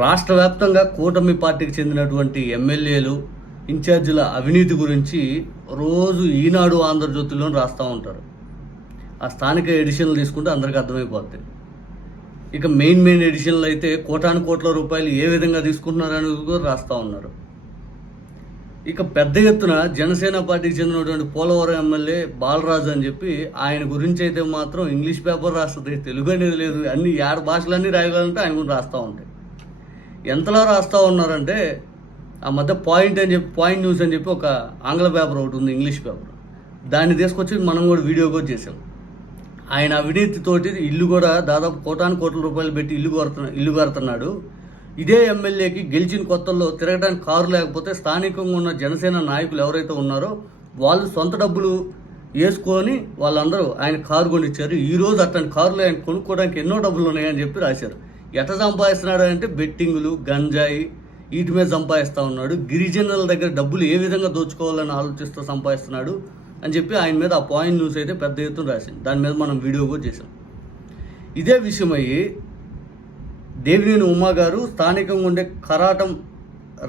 రాష్ట్ర వ్యాప్తంగా కూటమి పార్టీకి చెందినటువంటి ఎమ్మెల్యేలు ఇన్ఛార్జీల అవినీతి గురించి రోజు ఈనాడు ఆంధ్రజ్యోతిలో రాస్తూ ఉంటారు. ఆ స్థానిక ఎడిషన్లు తీసుకుంటే అందరికీ అర్థమైపోద్ది. ఇక మెయిన్ మెయిన్ ఎడిషన్లు అయితే కోటాను కోట్ల రూపాయలు ఏ విధంగా తీసుకుంటున్నారు అనేది కూడా రాస్తూ ఉన్నారు. ఇక పెద్ద ఎత్తున జనసేన పార్టీకి చెందినటువంటి పోలవరం ఎమ్మెల్యే బాలరాజు అని చెప్పి ఆయన గురించి అయితే మాత్రం ఇంగ్లీష్ పేపర్ రాస్తుంది తెలుగు అనేది లేదు అన్ని ఏడు భాషలన్నీ రాయగలంటే ఆయన కూడా రాస్తూ ఉంటాయి. ఎంతలా రాస్తూ ఉన్నారంటే ఆ మధ్య పాయింట్ అని చెప్పి పాయింట్ న్యూస్ అని చెప్పి ఒక ఆంగ్ల పేపర్ ఒకటి ఉంది ఇంగ్లీష్ పేపర్. దాన్ని తీసుకొచ్చి మనం కూడా వీడియో కూడా చేసాం ఆయన అవినీతితోటి ఇల్లు కూడా దాదాపు కోటాను కోట్ల రూపాయలు పెట్టి ఇల్లు కొడుతున్నా ఇల్లు కడుతున్నాడు. ఇదే ఎమ్మెల్యేకి గెలిచిన కొత్తల్లో తిరగడానికి కారు లేకపోతే స్థానికంగా ఉన్న జనసేన నాయకులు ఎవరైతే ఉన్నారో వాళ్ళు సొంత డబ్బులు వేసుకొని వాళ్ళందరూ ఆయన కారు కొనిచ్చారు. ఈరోజు రోజు అట్లాంటి కారులు ఆయన కొనుక్కోవడానికి ఎన్నో డబ్బులు ఉన్నాయని చెప్పి రాశారు. ఎట సంపాదిస్తున్నాడు అంటే బెట్టింగులు గంజాయి వీటి మీద సంపాదిస్తూ ఉన్నాడు. గిరిజనుల దగ్గర డబ్బులు ఏ విధంగా దోచుకోవాలని ఆలోచిస్తూ సంపాదిస్తున్నాడు అని చెప్పి ఆయన మీద ఆ పాయింట్ న్యూస్ అయితే పెద్ద ఎత్తున రాసింది. దాని మీద మనం వీడియో కూడా చేసాం ఇదే విషయమయ్యి దేవినేని ఉమా గారు స్థానికంగా ఉండే కరాటం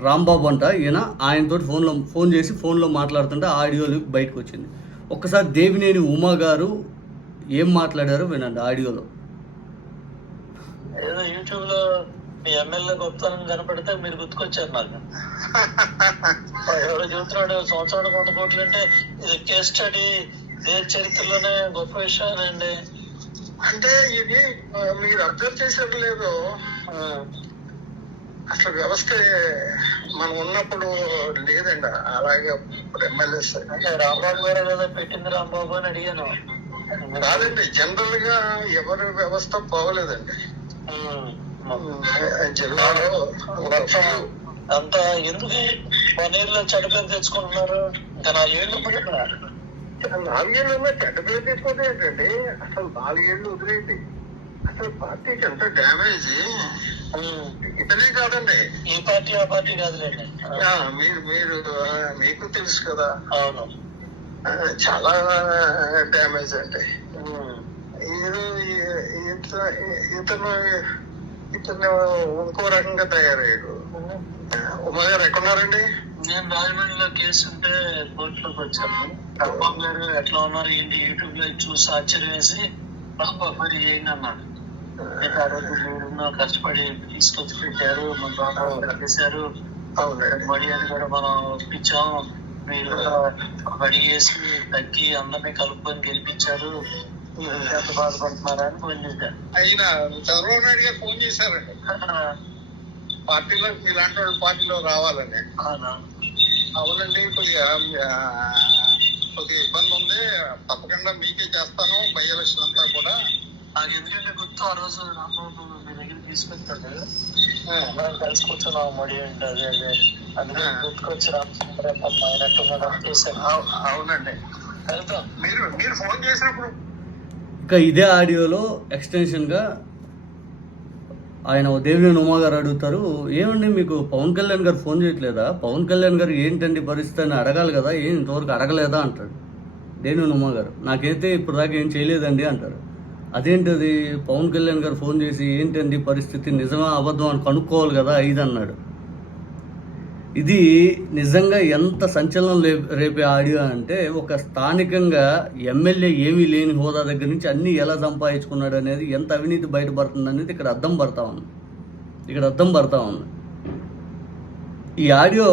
రాంబాబు అంట. ఈయన ఆయనతో ఫోన్లో ఫోన్ చేసి ఫోన్లో మాట్లాడుతుంటే ఆడియోలు బయటకు వచ్చింది. ఒక్కసారి దేవినేని ఉమా గారు ఏం మాట్లాడారో వినండి ఆడియోలో. ఏదో యూట్యూబ్లో మీ ఎమ్మెల్యే గొప్పతనం కనపడితే మీరు గుర్తుకొచ్చారు నాకు. ఎవరో చెబుతున్నాడు సంవత్సరానికి వంద కోట్లు అంటే ఇది కేస్ స్టడీ దేశ చరిత్రలోనే గొప్ప విషయానండి అంటే ఇది మీరు అబ్జర్వ్ చేశారు లేదో అసలు వ్యవస్థ మనం ఉన్నప్పుడు లేదండి. అలాగే ఇప్పుడు ఎమ్మెల్యేస్ అంటే రాంబాబు గారే కదా పెట్టింది రాంబాబు అని అడిగాను. కాదండి జనరల్గా ఎవరి వ్యవస్థ ఉమ్. జిల్లాలో అంతా ఎందుకు? పన్నీర్లో చెడపేరు తెచ్చుకుంటున్నారు. ఇంకా నా ఏళ్ళు నాలుగేళ్ళు చెడ్డ పేరు తీసుకోవడం ఏంటండి? అసలు నాలుగేళ్ళు వదిలేయండి. అసలు పార్టీకి ఎంత డ్యామేజ్ ఇతనే కాదండి. ఈ పార్టీ ఆ పార్టీ కాదులేండి. ఆ, మీరు మీరు మీకు తెలుసు కదా. అవును. చాలా డ్యామేజ్ అండి. ఏదో ఇతను ఇతను ఇంకో రకంగా తయారయ్యాడు ఉమా గారు ఎక్కడున్నారండి? నేను రాజమండ్రిలో కేసు ఉంటే కోర్టులోకి వచ్చాను. రాంబాబు గారు ఎట్లా ఉన్నారు ఏంటి యూట్యూబ్లో చూసి ఆశ్చర్యం వేసి రాంబాబు గారు చేయండి అన్నాడు మీరు కష్టపడి తీసుకొచ్చి పెట్టారు మన అవునండి బడి అని కూడా మనం ఇప్పించాం మీరు అడిగేసి తగ్గి అందరినీ కలుపుకొని గెలిపించారు. ఎంత బాధపడుతున్నారా అని ఫోన్ చేశాను అయినా చంద్రబాబు నాయుడు గారు ఫోన్ చేశారండి. పార్టీలో ఇలాంటి వాళ్ళు పార్టీలో రావాలని. అవునా? అవునండి కొద్దిగా కొద్దిగా ఇబ్బంది ఉంది. తప్పకుండా మీకే చేస్తాను బై ఎలక్షన్ అంతా కూడా. నాకు ఎందుకంటే గుర్తు ఆ రోజు రాంబాబు మీ దగ్గర తీసుకొచ్చాడు. మనం కలిసి కూర్చున్నాం మడి అంటే అదే అదే. అందుకే. గుర్తుకొచ్చి చేశాను అవు- అవునండి. వెళ్తాం మీరు మీరు ఫోన్ చేసినప్పుడు ఇక ఇదే ఆడియోలో ఎక్స్టెన్షన్గా ఆయన దేవినేని ఉమా గారు అడుగుతారు ఏమండి మీకు పవన్ కళ్యాణ్ గారు ఫోన్ చేయట్లేదా? పవన్ కళ్యాణ్ గారు ఏంటండి పరిస్థితి అని అడగాలి కదా ఏం ఇంతవరకు అడగలేదా? అంటాడు. దేవినేని ఉమా గారు నాకైతే ఇప్పుడు దాకా ఏం చేయలేదండి అంటారు. అదేంటది? పవన్ కళ్యాణ్ గారు ఫోన్ చేసి ఏంటండి పరిస్థితి? నిజమా? అబద్ధం అని కనుక్కోవాలి కదా ఇది అన్నాడు ఇది నిజంగా ఎంత సంచలనం లే రేపే ఆడియో అంటే ఒక స్థానికంగా ఎమ్మెల్యే ఏమీ లేని హోదా దగ్గర నుంచి అన్నీ ఎలా సంపాదించుకున్నాడు అనేది ఎంత అవినీతి బయటపడుతుంది అనేది ఇక్కడ అర్థం పడతా ఉంది. ఇక్కడ అర్థం పడతా ఉంది. ఈ ఆడియో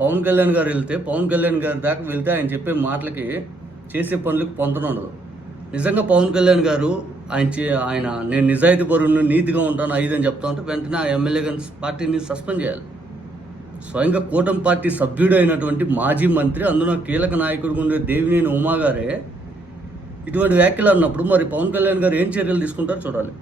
పవన్ కళ్యాణ్ గారు వెళ్తే పవన్ కళ్యాణ్ గారి దాకా వెళ్తే ఆయన చెప్పే మాటలకి చేసే పనులకు పొంతన ఉండదు. నిజంగా పవన్ కళ్యాణ్ గారు ఆయన చే ఆయన నేను నిజాయితీ పరుణ్ణి నీతిగా ఉంటాను ఐదు అని చెప్తా ఉంటే వెంటనే ఆ ఎమ్మెల్యే గారిని పార్టీని సస్పెండ్ చేయాలి. స్వయంగా కూటమి పార్టీ సభ్యుడు అయినటువంటి మాజీ మంత్రి అందులో కీలక నాయకుడు ఉండే దేవినేని ఉమా గారే ఇటువంటి వ్యాఖ్యలు అన్నప్పుడు మరి పవన్ కళ్యాణ్ గారు ఏం చర్యలు తీసుకుంటారో చూడాలి.